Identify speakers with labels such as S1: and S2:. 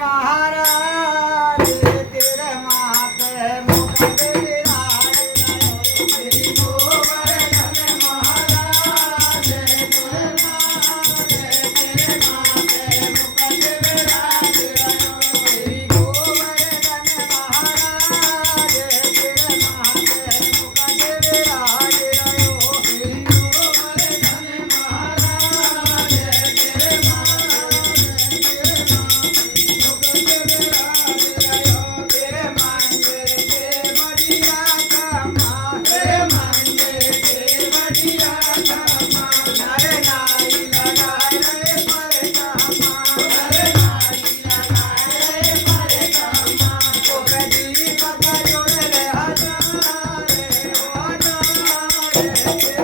S1: Maharaj Thank you.